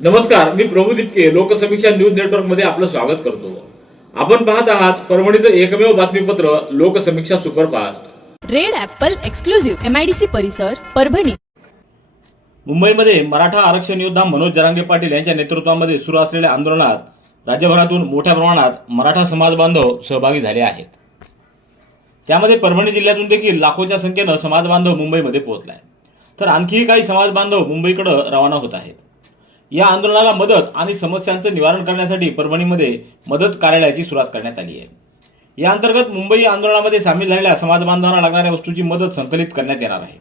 नमस्कार मी प्रभू दिपके लोकसमीक्षा न्यूज नेटवर्कमध्ये आपलं स्वागत करतो. आपण पाहत आहात परभणीचं एकमेव बातमीपत्र Loksamiksha superfast. Red apple exclusive MIDC परिसर परभणी. मुंबईमध्ये मराठा आरक्षण योद्धा मनोज जरांगे पाटील यांच्या नेतृत्वामध्ये सुरू असलेल्या आंदोलनात राज्यभरातून मोठ्या प्रमाणात मराठा समाज बांधव सहभागी झाले आहेत. त्यामध्ये परभणी जिल्ह्यातून देखील लाखोच्या संख्येनं समाज बांधव मुंबईमध्ये पोहोचलाय. तर आणखीही काही समाज बांधव मुंबईकडे रवाना होत आहेत. या आंदोलनाला मदत आणि समस्यांचं निवारण करण्यासाठी परभणीमध्ये मदत कार्यालयाची सुरुवात करण्यात आली आहे. या अंतर्गत मुंबई आंदोलनामध्ये सामील झालेल्या समाज बांधवांना लागणाऱ्या वस्तूची मदत संकलित करण्यात येणार आहे.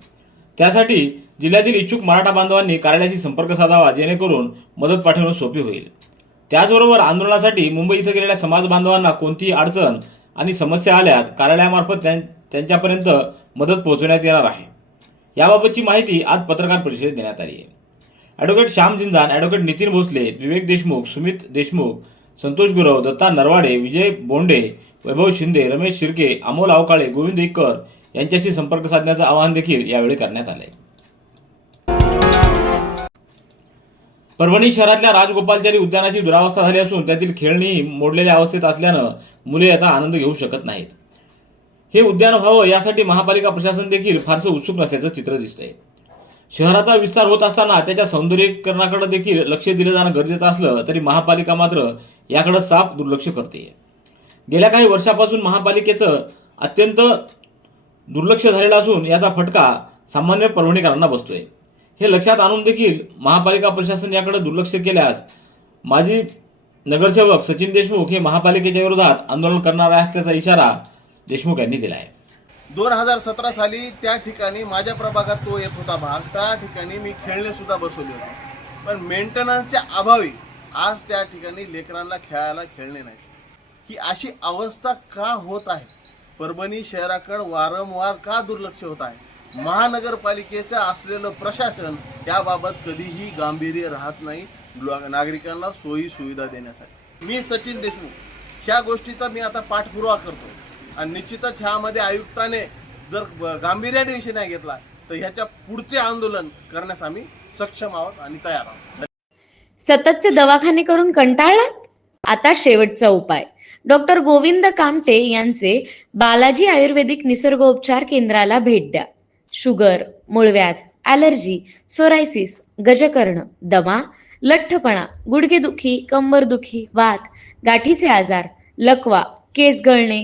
त्यासाठी जिल्ह्यातील इच्छुक मराठा बांधवांनी कार्यालयाशी संपर्क साधावा जेणेकरून मदत पाठवणं सोपी होईल. त्याचबरोबर आंदोलनासाठी मुंबई इथं गेलेल्या समाज बांधवांना कोणतीही अडचण आणि समस्या आल्यात कार्यालयामार्फत त्यां- त्यांच्यापर्यंत मदत पोहोचवण्यात येणार आहे. याबाबतची माहिती आज पत्रकार परिषदेत देण्यात आली आहे. ॲडव्होकेट श्याम जिंजान ॲडव्होकेट नितीन भोसले विवेक देशमुख सुमित देशमुख संतोष गुरव दत्ता नरवाडे विजय बोंडे वैभव शिंदे रमेश शिर्के अमोल अवकाळे गोविंद इक्कर यांच्याशी संपर्क साधण्याचं आवाहन देखील यावेळी करण्यात आले परभणी शहरातल्या राजगोपालचारी उद्यानाची दुरावस्था झाली असून त्यातील खेळणी मोडलेल्या अवस्थेत असल्यानं मुले याचा आनंद घेऊ शकत नाहीत. हे उद्यान व्हावं यासाठी महापालिका प्रशासन देखील फारसं उत्सुक नसल्याचं चित्र दिसतंय. शहराचा विस्तार होत असताना त्याच्या सौंदर्यीकरणाकडे देखील लक्ष दिलं जाणं गरजेचं असलं तरी महापालिका मात्र याकडे साफ दुर्लक्ष करते. गेल्या काही वर्षापासून महापालिकेचं अत्यंत दुर्लक्ष झालेलं असून याचा फटका सामान्य परभणीकरांना बसतोय. हे लक्षात आणून देखील महापालिका प्रशासन याकडे दुर्लक्ष केल्यास माजी नगरसेवक सचिन देशमुख हे महापालिकेच्या विरोधात आंदोलन करणार असल्याचा इशारा देशमुख यांनी दिला आहे दोन हजार सतरा साली त्या ठिकाणी माझ्या प्रभागात तो येत होता भाग. त्या ठिकाणी मी खेळणे सुद्धा बसवले होते. पण मेंटेनन्सच्या अभावी आज त्या ठिकाणी लेकरांना खेळायला खेळणे नाही. ही अशी अवस्था का होत आहे? परभणी शहराकडे वारंवार का दुर्लक्ष होत आहे? महानगरपालिकेचं असलेलं प्रशासन याबाबत कधीही गांभीर्य राहत नाही नागरिकांना सोयी सुविधा देण्यासाठी. मी सचिन देशमुख. ह्या गोष्टीचा मी आता पाठपुरावा करतो. आणि निश्चितच ह्यामध्ये आयुक्ताने जर गांभीर्याने विषय नाही घेतला तर ह्याच्या पुढचे आंदोलन करण्यास आम्ही सक्षम आहोत आणि तयार आहोत. सततचे दवाखाने करून कंटाळलात? आता शेवटचा उपाय. डॉक्टर गोविंद कामटे यांचे बालाजी आयुर्वेदिक निसर्गोपचार केंद्राला भेट द्या. शुगर मूळव्याध ॲलर्जी सोरायसिस गजकर्ण दमा लठ्ठपणा गुडघेदुखी कंबरदुखी वात गाठीचे आजार लकवा केस गळणे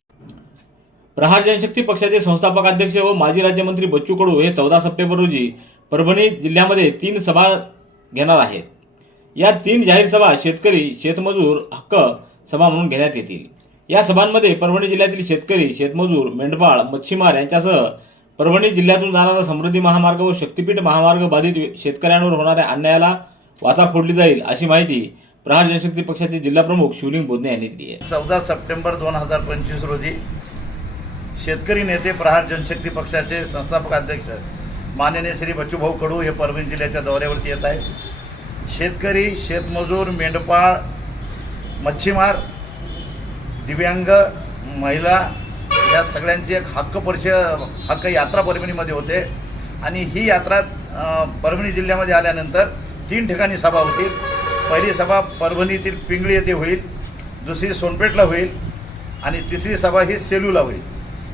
Prahar Janshakti पक्षाचे संस्थापक अध्यक्ष व माजी राज्यमंत्री बच्चू कडू हे चौदा सप्टेंबर रोजी परभणी जिल्ह्यामध्ये तीन सभा घेणार आहेत. या तीन जाहीर सभा शेतकरी शेतमजूर हक्क सभा म्हणून घेण्यात येतील. या सभांमध्ये परभणी जिल्ह्यातील शेतकरी शेतमजूर मेंढपाळ मच्छीमार यांच्यासह परभणी जिल्ह्यातून जाणारा समृद्धी महामार्ग व शक्तीपीठ महामार्ग बाधित शेतकऱ्यांवर होणाऱ्या अन्यायाला वाचा फोडली जाईल अशी माहिती प्रहार जनशक्ती पक्षाचे जिल्हाप्रमुख शिवलिंग बोधने यांनी दिली आहे. चौदा सप्टेंबर दोन हजार पंचवीस रोजी शेतकरी नेते प्रहार जनशक्ती पक्षाचे संस्थापक अध्यक्ष माननीय श्री बच्चूभाऊ कडू हे परभणी जिल्ह्याच्या दौऱ्यावरती येत आहेत. शेतकरी शेतमजूर मेंढपाळ मच्छीमार दिव्यांग महिला या सगळ्यांची एक हक्क परिष हक्क यात्रा परभणीमध्ये होते. आणि ही यात्रा परभणी जिल्ह्यामध्ये आल्यानंतर तीन ठिकाणी सभा होतील. पहिली सभा परभणीतील पिंगळी येथे होईल दुसरी सोनपेठला होईल आणि तिसरी सभा ही सेलूला होईल.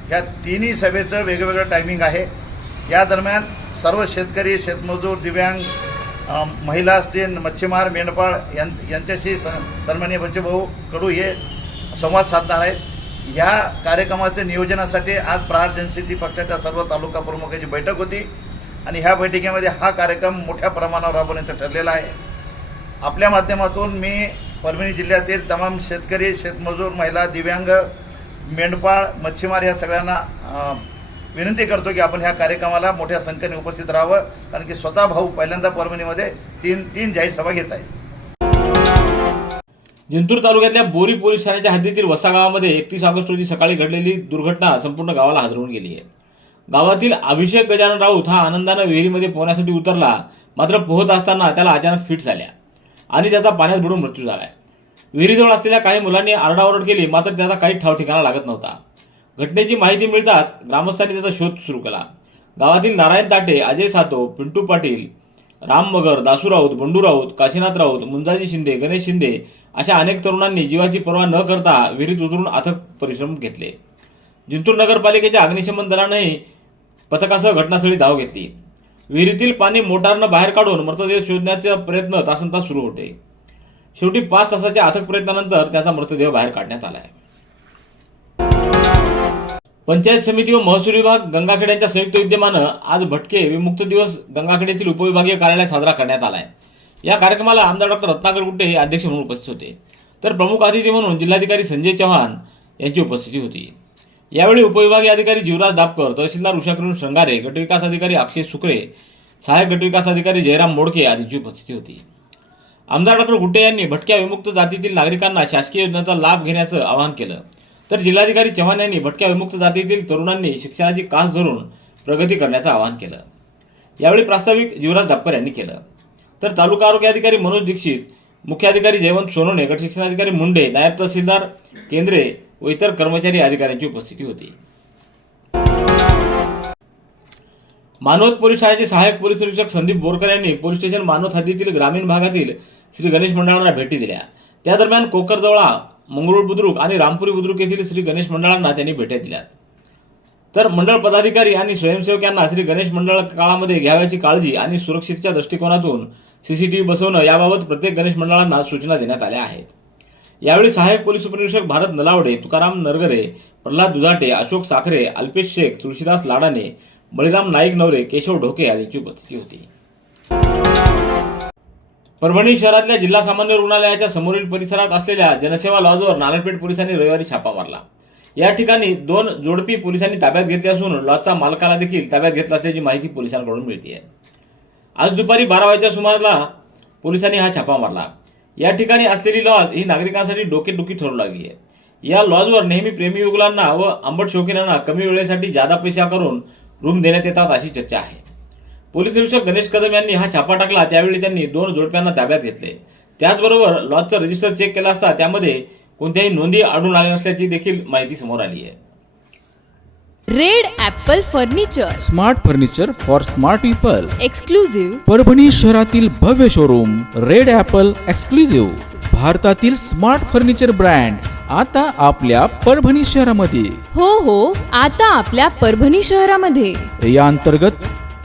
ह्या तिन्ही सभेचं वेगवेगळं टायमिंग आहे. या दरम्यान सर्व शेतकरी शेतमजूर दिव्यांग महिला असतील मच्छीमार मेंढपाळ यां यांच्याशी सन्मान्य बच्चूभाऊ कडू हे संवाद साधणार आहेत. या कार्यक्रमाचे नियोजनासाठी आज प्रहार जनशक्ती पक्षाच्या सर्व तालुका प्रमुखांची बैठक होती आणि ह्या बैठकीमध्ये हा कार्यक्रम मोठ्या प्रमाणावर राबवण्याचं ठरलेला आहे. आपल्या माध्यमातून मी परभणी जिल्ह्यातील तमाम शेतकरी शेतमजूर महिला दिव्यांग मेंढपाळ मच्छीमार या सगळ्यांना विनंती करतो की आपण ह्या कार्यक्रमाला मोठ्या संख्येने उपस्थित राहावं कारण की स्वतः भाऊ पहिल्यांदा परभणीमध्ये तीन तीन जाहीर सभा घेत आहेत. जिंतूर तालुक्यातल्या बोरी पोलीस ठाण्याच्या हद्दीतील वसा गावामध्ये एकतीस ऑगस्ट रोजी सकाळी घडलेली दुर्घटना संपूर्ण गावाला हादरवून गेली आहे. गावातील अभिषेक गजानन राऊत हा आनंदानं विहिरीमध्ये पोहण्यासाठी उतरला मात्र पोहत असताना त्याला अचानक फिट झाल्या आणि त्याचा पाण्यात बुडून मृत्यू झाला आहे. विहिरीजवळ असलेल्या काही मुलांनी आरडाओरड केली मात्र त्याचा काही ठाव ठिकाणा लागत नव्हता. घटनेची माहिती मिळताच ग्रामस्थांनी त्याचा शोध सुरू केला. गावातील नारायण ताटे अजय सातो पिंटू पाटील राम मगर दासू राऊत बंडू राऊत काशीनाथ राऊत मुंजाजी शिंदे गणेश शिंदे अशा अनेक तरुणांनी जीवाची पर्वा न करता विहिरीत उतरून अथक परिश्रम घेतले. जिंतूर नगरपालिकेच्या अग्निशमन दलानेही पथकासह घटनास्थळी धाव घेतली. विहिरीतील पाणी मोटारनं बाहेर काढून मृतदेह शोधण्याचा प्रयत्न तासनतास सुरू होते. शेवटी पाच तासाच्या अथक प्रयत्नानंतर त्याचा मृतदेह बाहेर काढण्यात आला आहे. पंचायत समिती व महसूल विभाग गंगाखेड्याच्या संयुक्त विद्यमानं आज भटके विमुक्त दिवस गंगाखेड्यातील उपविभागीय कार्यालयात साजरा करण्यात आलाय या कार्यक्रमाला आमदार डॉक्टर रत्नाकर गुट्टे हे अध्यक्ष म्हणून उपस्थित होते. तर प्रमुख अतिथी म्हणून जिल्हाधिकारी संजय चव्हाण यांची उपस्थिती होती. यावेळी उपविभागीय अधिकारी जीवराज दापकर तहसीलदार उषाकिरण शृंगारे गटविकास अधिकारी अक्षय सुकरे सहाय्यक गटविकास अधिकारी जयराम मोडके आदींची उपस्थिती होती. आमदार डॉक्टर गुट्टे यांनी भटक्या विमुक्त जातीतील नागरिकांना शासकीय योजनेचा लाभ घेण्याचं आवाहन केलं. तर जिल्हाधिकारी चव्हाण यांनी भटक्या विमुक्त जातीतील तरुणांनी शिक्षणाची कास धरून प्रगती करण्याचं आवाहन केलं. यावेळी प्रास्ताविक जीवराज डापकर यांनी केलं. तर तालुका आरोग्य अधिकारी मनोज दीक्षित मुख्याधिकारी जयवंत सोनवणे गट शिक्षणाधिकारी मुंडे नायब तहसीलदार केंद्रे व इतर कर्मचारी अधिकाऱ्यांची उपस्थिती होती. मानवत पोलीस शाळेचे सहाय्यक पोलीस निरीक्षक संदीप बोरकर यांनी पोलीस स्टेशन मानवत हद्दीतील ग्रामीण भागातील श्री गणेश मंडळांना भेटी दिल्या. त्या दरम्यान कोकरजवळा मंगरुळ बुद्रुक आणि रामपुरी बुद्रुक येथील श्री गणेश मंडळांना त्यांनी भेट्या दिल्या. तर मंडळ पदाधिकारी आणि स्वयंसेवकांना श्री गणेश मंडळ काळामध्ये घ्यावयाची काळजी आणि सुरक्षेच्या दृष्टिकोनातून सीसीटीव्ही बसवणं याबाबत प्रत्येक गणेश मंडळांना सूचना देण्यात आल्या आहेत. यावेळी सहाय्यक पोलीस उपनिरीक्षक भारत नलावडे तुकाराम नरगरे प्रल्हाद दुधाटे अशोक साखरे अल्पेश शेख तुळशीदास लाडाने बळीराम नाईक नवरे केशव ढोके आदींची उपस्थिती होती. परभणी शहरातल्या जिल्हा सामान्य रुग्णालयाच्या समोरील परिसरात असलेल्या जनसेवा लॉजवर नारायणपेठ पोलिसांनी रविवारी छापा मारला. या ठिकाणी दोन जोडपी पोलिसांनी ताब्यात घेतली असून लॉजचा मालकाला देखील ताब्यात घेतला असल्याची माहिती पोलिसांकडून मिळते आहे आज दुपारी बारा वाजेच्या सुमाराला पोलिसांनी हा छापा मारला. या ठिकाणी असलेली लॉज ही नागरिकांसाठी डोकेदुखी ठरू लागली आहे या लॉजवर नेहमी प्रेमी युगलांना व आंबट शौकीनांना कमी वेळेसाठी जादा पैसे करून रूम देण्यात येतात अशी चर्चा आहे. पोलीस निरीक्षक गणेश कदम यांनी हा छापा टाकला. त्यावेळी त्यांनी दोन जोडप्यांना ताब्यात घेतले. त्याचबरोबर लॉजचं रजिस्टर चेक केलं असता त्यामध्ये कोणत्याही नोंदी आढळून आल्या नसल्याची देखील माहिती समोर आली आहे. Red apple furniture smart furniture for smart people exclusive Parbhani शहरातील भव्य शोरूम रेड ॲपल एक्सक्लुझिव्ह भारतातील स्मार्ट फर्निचर ब्रँड आता आपल्या परभणी शहरामध्ये. हो हो. आता आपल्या परभणी शहरामध्ये. या अंतर्गत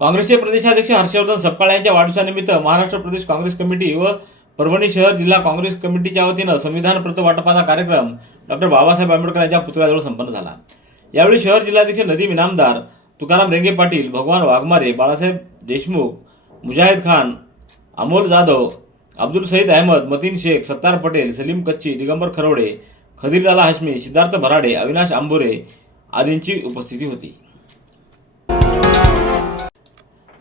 काँग्रेसचे प्रदेशाध्यक्ष हर्षवर्धन सपकाळ यांच्या वाढदिवसानिमित्त महाराष्ट्र प्रदेश काँग्रेस कमिटी व परभणी शहर जिल्हा काँग्रेस कमिटीच्या वतीनं संविधान प्रत वाटपाचा कार्यक्रम डॉक्टर बाबासाहेब आंबेडकर यांच्या पुतळ्याजवळ संपन्न झाला. यावेळी शहर जिल्हाध्यक्ष नदीम इनामदार तुकाराम रेंगे पाटील भगवान वाघमारे बाळासाहेब देशमुख मुजाहिद खान अमोल जाधव अब्दुल सईद अहमद मतीन शेख सत्तार पटेल सलीम कच्ची दिगंबर खरोडे खदीरलाला हाश्मी सिद्धार्थ भराडे अविनाश आंबोरे आदींची उपस्थिती होती.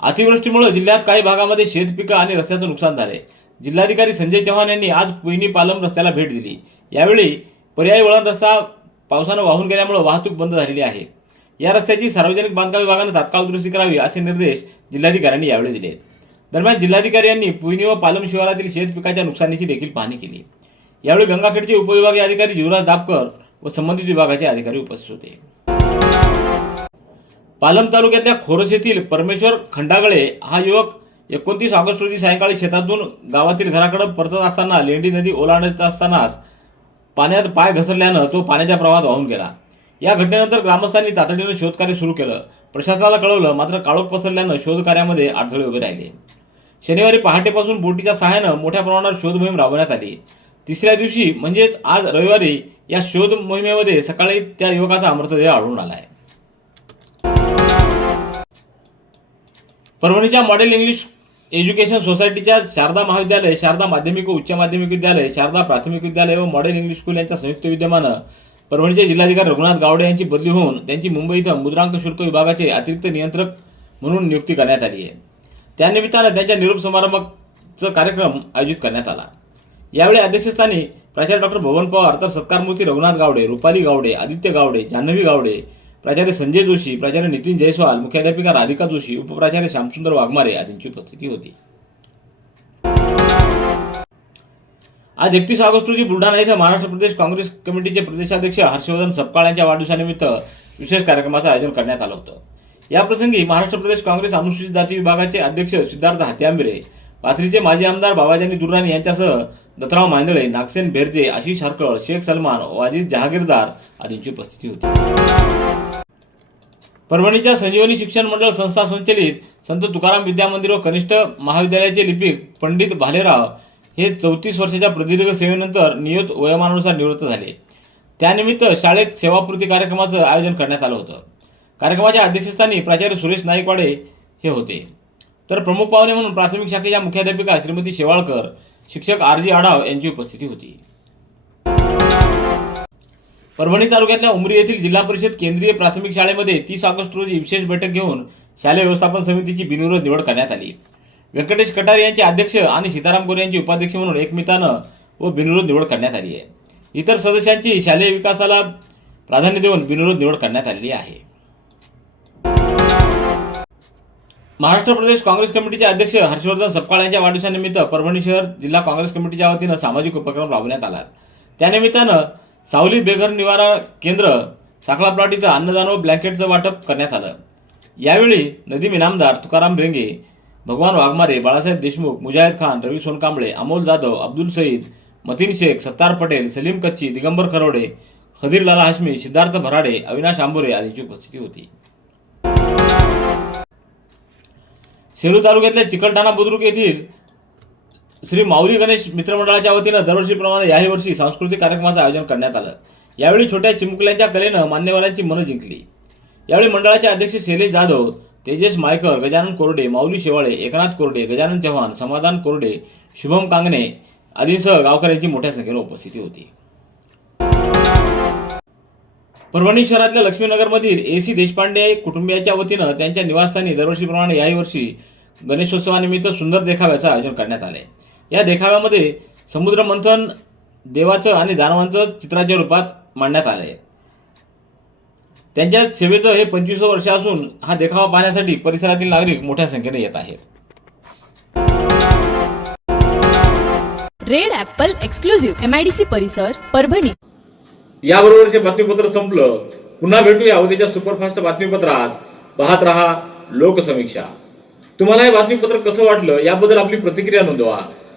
अतिवृष्टीमुळे जिल्ह्यात काही भागामध्ये शेतपिकं आणि रस्त्याचं नुकसान झाले. जिल्हाधिकारी संजय चव्हाण यांनी आज पुईनी पालम रस्त्याला भेट दिली. यावेळी पर्यायी वळण रस्ता पावसानं वाहून गेल्यामुळे वाहतूक बंद झालेली आहे. या रस्त्याची सार्वजनिक बांधकाम विभागानं तात्काळ दुरुस्ती करावी असे निर्देश जिल्हाधिकाऱ्यांनी यावेळी दिले. दरम्यान जिल्हाधिकारी यांनी पुईनी व पालम शिवारातील शेतपिकाच्या नुकसानीची देखील पाहणी केली. यावेळी गंगाखेडचे उपविभागीय अधिकारी जीवराज दापकर व संबंधित विभागाचे अधिकारी उपस्थित होते. पालम तालुक्यातल्या खोरस येथील परमेश्वर खंडागळे हा युवक एकोणतीस ऑगस्ट रोजी सायंकाळी शेतातून गावातील घराकडे परतत असताना लेंडी नदी ओलांडत असतानाच पाण्यात पाय घसरल्यानं तो पाण्याच्या प्रवाहात वाहून गेला. या घटनेनंतर ग्रामस्थांनी तातडीनं शोधकार्य सुरू केलं. प्रशासनाला कळवलं मात्र काळोख पसरल्यानं शोधकार्यामध्ये अडथळे उभे राहिले. शनिवारी पहाटेपासून बोटीच्या सहाय्यानं मोठ्या प्रमाणावर शोध मोहीम राबवण्यात आली. तिसऱ्या दिवशी म्हणजेच आज रविवारी या शोध मोहिमेमध्ये सकाळी त्या युवकाचा मृतदेह आढळून आला आहे परभणीच्या मॉडेल इंग्लिश एज्युकेशन सोसायटीच्या शारदा महाविद्यालय शारदा माध्यमिक व उच्च माध्यमिक विद्यालय शारदा प्राथमिक विद्यालय व मॉडेल इंग्लिश स्कूल यांच्या संयुक्त विद्यमानं परभणीचे जिल्हाधिकारी रघुनाथ गावडे यांची बदली होऊन त्यांची मुंबई इथं मुद्रांक शुल्क विभागाचे अतिरिक्त नियंत्रक म्हणून नियुक्ती करण्यात आली आहे. त्यानिमित्तानं त्यांच्या निरोप समारंभाचा कार्यक्रम आयोजित करण्यात आला. यावेळी अध्यक्षस्थानी प्राचार्य डॉक्टर भवन पवार तर सत्कारमूर्ती रघुनाथ गावडे रुपाली गावडे आदित्य गावडे जान्हवी गावडे प्राचार्य संजय जोशी प्राचार्य नितीन जयस्वाल मुख्याध्यापिका राधिका जोशी उपप्राचार्य श्यामसुंदर वाघमारे आदींची उपस्थिती होती. आज एकतीस ऑगस्ट रोजी बुलढाणा इथं महाराष्ट्र प्रदेश काँग्रेस कमिटीचे प्रदेशाध्यक्ष हर्षवर्धन सपकाळ यांच्या वाढदिवसानिमित्त विशेष कार्यक्रमाचं आयोजन करण्यात आलं होतं. याप्रसंगी महाराष्ट्र प्रदेश काँग्रेस अनुसूचित जाती विभागाचे अध्यक्ष सिद्धार्थ हात्यांबिरे पाथरीचे माजी आमदार बाबाजानी दुर्राणी यांच्यासह दत्तराव मांदळे नागसेन भेरजे आशिष हरकळ शेख सलमान वाजिद जहागीरदार आदींची उपस्थिती होती. परभणीच्या संजीवनी शिक्षण मंडळ संस्था संचलित संत तुकाराम विद्या मंदिर व कनिष्ठ महाविद्यालयाचे लिपिक पंडित भालेराव हे चौतीस वर्षाच्या प्रदीर्घ सेवेनंतर नियत वयोमानानुसार निवृत्त झाले. त्यानिमित्त शाळेत सेवापूर्ती कार्यक्रमाचं आयोजन करण्यात आलं होतं. कार्यक्रमाच्या अध्यक्षस्थानी प्राचार्य सुरेश नाईकवाडे हे होते. तर प्रमुख पाहुणे म्हणून प्राथमिक शाखेच्या मुख्याध्यापिका श्रीमती शेवाळकर शिक्षक आर जी आढाव यांची उपस्थिती होती. परभणी तालुक्यातल्या उमरी येथील जिल्हा परिषद केंद्रीय प्राथमिक शाळेमध्ये तीस ऑगस्ट रोजी विशेष बैठक घेऊन शालेय व्यवस्थापन समितीची बिनविरोध निवड करण्यात आली. व्यंकटेश कटारे यांचे अध्यक्ष आणि सीताराम गोरे यांचे उपाध्यक्ष म्हणून एकमितानं व बिनविरोध निवड करण्यात आली आहे. इतर सदस्यांची शालेय विकासाला प्राधान्य देऊन बिनविरोध निवड करण्यात आलेली आहे. महाराष्ट्र प्रदेश काँग्रेस कमिटीचे अध्यक्ष हर्षवर्धन सपकाळ यांच्या वाढदिवसानिमित्त परभणी शहर जिल्हा काँग्रेस कमिटीच्या वतीनं सामाजिक उपक्रम राबवण्यात आला. त्यानिमित्तानं सावली बेघर निवारा केंद्र साखळा प्लॉट इथं अन्नदान व ब्लँकेटचं वाटप करण्यात आलं. यावेळी नदीम इनामदार तुकाराम रेंगे भगवान वाघमारे बाळासाहेब देशमुख मुजाहिद खान रवी सोनकांबळे अमोल जाधव अब्दुल सईद मतीन शेख सत्तार पटेल सलीम कच्ची दिगंबर खरोडे खदीरलाला हाशमी सिद्धार्थ भराडे अविनाश आंबोरे आदींची उपस्थिती होती. सेलू तालुक्यातल्या चिकलठाणा बुद्रुक येथील श्री माऊली गणेश मित्रमंडळाच्या वतीनं दरवर्षीप्रमाणे याही वर्षी सांस्कृतिक कार्यक्रमाचं आयोजन करण्यात आलं. यावेळी छोट्या चिमुकल्यांच्या कलेनं मान्यवरांची मनं जिंकली. यावेळी मंडळाचे अध्यक्ष शैलेश जाधव तेजस मायकर गजानन कोरडे माऊली शेवाळे एकनाथ कोरडे गजानन चव्हाण समाधान कोरडे शुभम कांगणे आदींसह गावकऱ्यांची मोठ्या संख्येनं उपस्थिती होती. परभणी शहरातल्या लक्ष्मीनगरमधील ए सी देशपांडे कुटुंबियाच्या वतीनं त्यांच्या निवासस्थानी दरवर्षीप्रमाणे याही वर्षी गणेशोत्सवानिमित्त सुंदर देखाव्याचं आयोजन करण्यात आले या देखाव्यामध्ये समुद्र मंथन देवाचं आणि दानवांचं चित्राच्या रूपात मांडण्यात आलंय. त्यांच्या सेवेचं हे पंचवीस वर्ष असून हा देखावा पाहण्यासाठी परिसरातील नागरिक मोठ्या संख्येने येत आहेत. Red apple exclusive M I D C परिसर परभणी. याबरोबरचे बातमीपत्र संपलं. पुन्हा भेटूया उद्याच्या सुपरफास्ट बातमीपत्रात. पाहत रहा लोकसमीक्षा. तुम्हाला हे बातमीपत्र कसं वाटलं याबद्दल आपली प्रतिक्रिया नोंदवा.